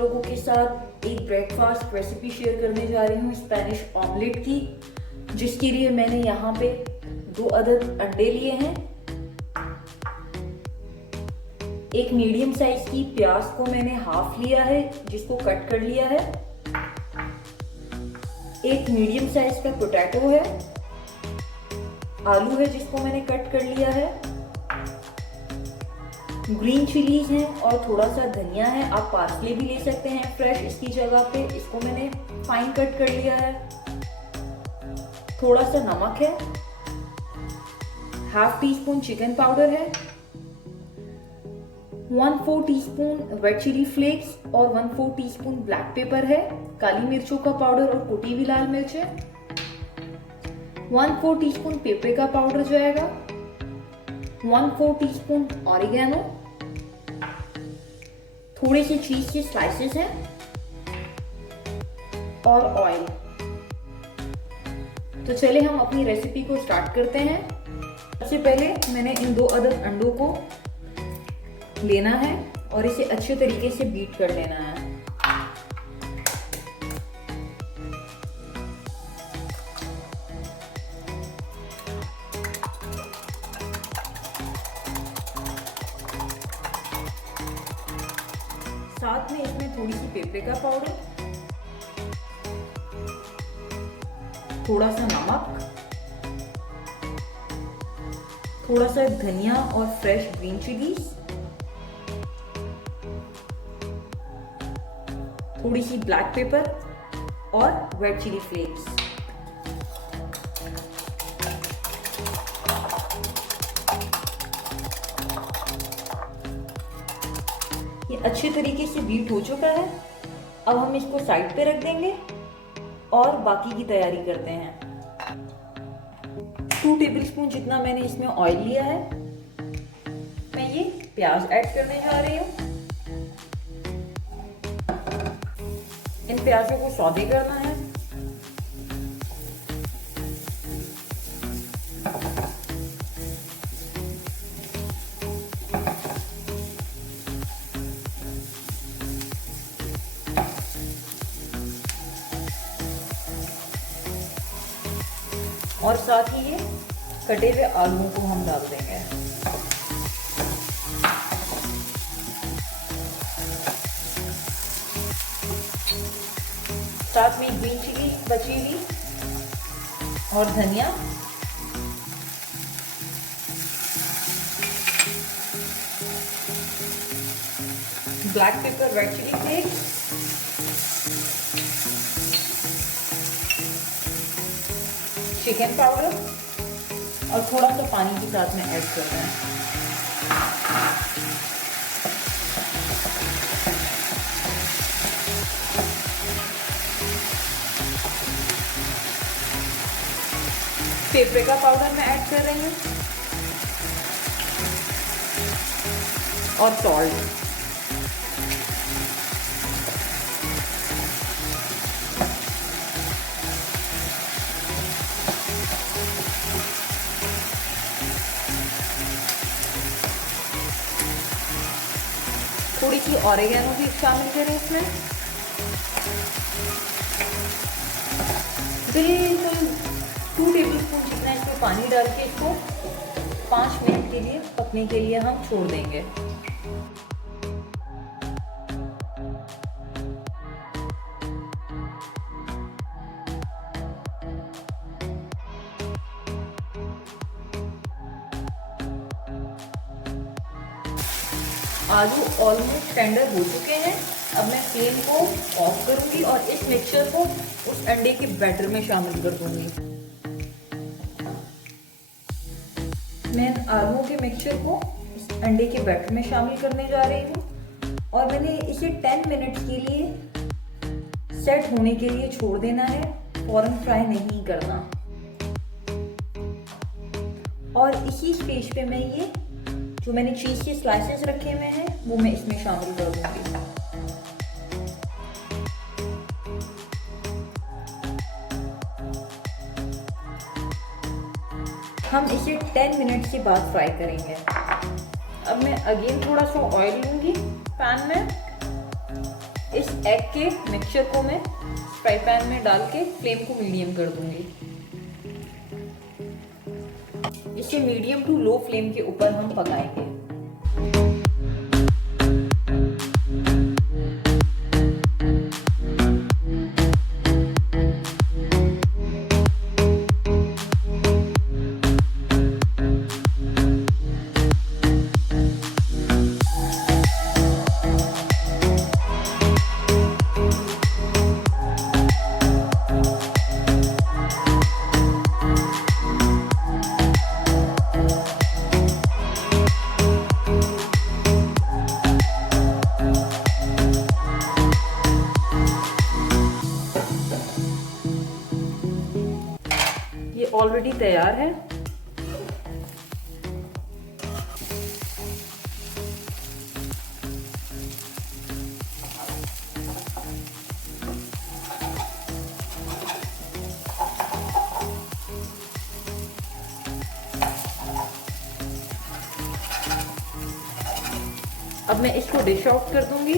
लोगों के साथ एक ब्रेकफास्ट रेसिपी शेयर करने जा रही हूँ स्पेनिश ऑमलेट की, जिसके लिए मैंने यहाँ पे 2 अदद अंडे लिए हैं। एक मीडियम साइज की प्याज को मैंने हाफ लिया है, जिसको कट कर लिया है। एक मीडियम साइज का पोटैटो है, आलू है जिसको मैंने कट कर लिया है। ग्रीन चिलीज हैं और थोड़ा सा धनिया है, आप पार्सले भी ले सकते हैं फ्रेश इसकी जगह पे। इसको मैंने फाइन कट कर लिया है। थोड़ा सा नमक है, half tea spoon chicken powder है, 1/4 टीस्पून रेड चिली फ्लेक्स और 1/4 टीस्पून ब्लैक पेपर है। काली मिर्चों का पाउडर और कुटी हुई लाल मिर्च है। 1/4 टीस्पून पेपरिका पाउडर जाएगा, 1/4 टीस्पून ऑरिगेनो, थोड़े से चीज के स्लाइसेस हैं और ऑयल। तो चले हम अपनी रेसिपी को स्टार्ट करते हैं। सबसे पहले मैंने इन 2 अदद अंडों को लेना है और इसे अच्छे तरीके से बीट कर लेना है। साथ में इसमें थोड़ी सी पेपरिका पाउडर, थोड़ा सा नमक, थोड़ा सा धनिया और फ्रेश ग्रीन चिलीज, थोड़ी सी ब्लैक पेपर और रेड चिली फ्लेक्स। ये अच्छे तरीके से बीट हो चुका है। अब हम इसको साइड पे रख देंगे और बाकी की तैयारी करते हैं। 2 टेबलस्पून जितना मैंने इसमें ऑयल लिया है। मैं ये प्याज ऐड करने जा रही हूँ। इन प्याजों को सौते करना है। और साथ ही ये कटे हुए आलूओं को हम डाल देंगे। साथ में ग्रीन चिली बची हुई और धनिया, black pepper, red chilli flakes, chicken powder और थोड़ा सा पानी के साथ में ऐड करना है। पेपरिका पाउडर मैं ऐड कर रही हूँ और सॉल्ट। थोड़ी सी ऑरिगेनो भी शामिल करें इसमें। बिल्कुल 2 टेबलस्पून जितना इसमें पानी डाल के इसको 5 मिनट के लिए पकने के लिए हम छोड़ देंगे। आलू ऑलमोस्ट टेंडर हो चुके हैं। अब मैं फ्लेम को ऑफ करूंगी और इस मिक्सचर को उस अंडे के बैटर में शामिल कर दूंगी। मैं आलूओं के मिक्सचर को इस अंडे के बैटर में शामिल करने जा रही हूँ और मैंने इसे 10 मिनट्स के लिए सेट होने के लिए छोड़ देना है, फौरन फ्राई नहीं करना। और इसी स्टेज पे मैं ये जो मैंने चीज के स्लाइसेस रखे हुए हैं वो मैं इसमें शामिल कर दूंगी। हम इसे 10 मिनट के बाद फ्राई करेंगे। अब मैं अगेन थोड़ा सा ऑयल लूंगी पैन में। इस एग के मिक्सचर को मैं फ्राई पैन में डाल के फ्लेम को मीडियम कर दूंगी। इसे मीडियम टू लो फ्लेम के ऊपर हम पकाएंगे। ये ऑलरेडी तैयार है। अब मैं इसको डिश आउट कर दूंगी।